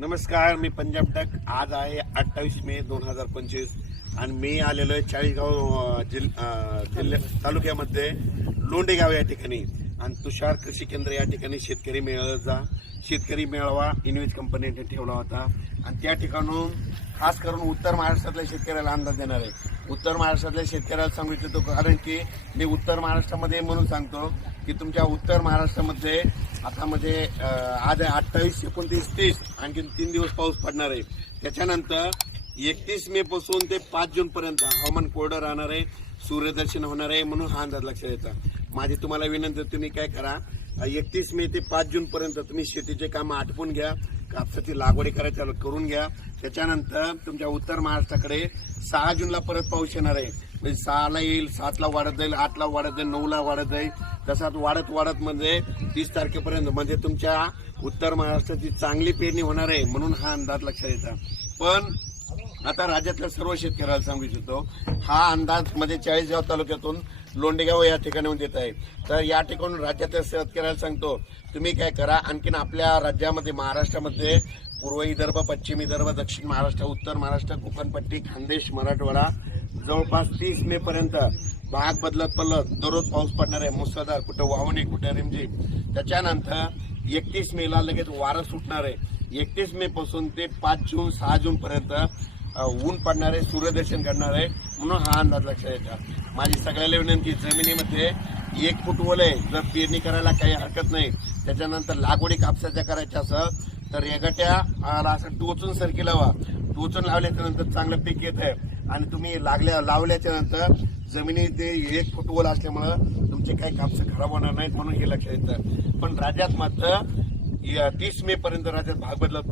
नमस्कार, मी पंजाब टक. आज आहे 28 मे 2025 आणि मी आलेलो आहे चाळीसगाव जिल्हा तालुक्यामध्ये लोंडेगाव या ठिकाणी. आणि तुषार कृषी केंद्र या ठिकाणी शेतकरी मेळावा शेतकरी मेळावा इन्व्हेज कंपनीने ठेवला होता. आणि त्या ठिकाणून खास करून उत्तर महाराष्ट्रातल्या शेतकऱ्याला अंदाज देणार आहे. उत्तर महाराष्ट्रातल्या शेतकऱ्याला सांगू इच्छितो, कारण की मी उत्तर महाराष्ट्रामध्ये म्हणून सांगतो की तुमच्या उत्तर महाराष्ट्रामध्ये आता आज 28, 29, 30 आणखी 3 दिवस पाऊस पडणार आहे. त्याच्यानंतर 31 मे पासून ते 5 जून पर्यंत हवामान कोरडं राहणार आहे, सूर्यदर्शन होणार आहे. म्हणून हा अंदाज लक्षात येतो. माझी तुम्हाला विनंती, तुम्ही काय करा, 31 मे ते 5 जून पर्यंत तुम्ही शेतीचे कामं आटपून घ्या, कापसाची लागवडी करायची करून घ्या. त्याच्यानंतर तुमच्या उत्तर महाराष्ट्राकडे 6 जूनला परत पाऊस येणार आहे. म्हणजे 6ला येईल, 7ला वाढत जाईल, 8ला वाढत जाईल, 9ला वाढत जाईल. तसाच वाढत 30 तारखेपर्यंत म्हणजे तुमच्या उत्तर महाराष्ट्राची चांगली पेरणी होणार आहे. म्हणून हा अंदाज लक्षात येतो. पण आता राज्यातल्या सर्व शेतकऱ्याला सांगू इच्छितो, हा अंदाज चाळीसगाव तालुक्यातून लोंडेगाव या ठिकाणी देत आहे. तर या ठिकाणून राज्यातल्या शेतकऱ्याला सांगतो, तुम्ही काय करा, आणखीन आपल्या राज्यामध्ये महाराष्ट्रामध्ये पूर्व विदर्भ, पश्चिम विदर्भ, दक्षिण महाराष्ट्र, उत्तर महाराष्ट्र, कोकणपट्टी, खानदेश, मराठवाडा जवळपास 30 मे पर्यंत भाग बदलत दररोज पाऊस पडणार आहे. मुसळधार, कुठं वावणे, कुठं रिमझिम. त्याच्यानंतर 31 मेला लगेच वारं सुटणार आहे. 31 मे पासून ते 5 जून 6 जून पर्यंत ऊन पडणार आहे, सूर्यदर्शन करणार आहे. म्हणून हा अंदाज लक्षात येतात. माझी सगळ्याला विनंती, जमिनीमध्ये 1 फूट ओल आहे, जर पेरणी करायला काही हरकत नाही. त्याच्यानंतर लागवडी कापसाच्या करायच्या असेल तर रेगट्याला असं टोचून सरकी लावा. टोचून लावल्याच्या नंतर चांगलं पीक येत आहे. आणि तुम्ही लावल्याच्या नंतर जमिनीत 1 फूट ओल असल्यामुळं तुमचे काही कापस खराब होणार नाहीत. म्हणून हे लक्षात येतं. पण राज्यात मात्र 30 मे पर्यंत राज्यात भाग बदलत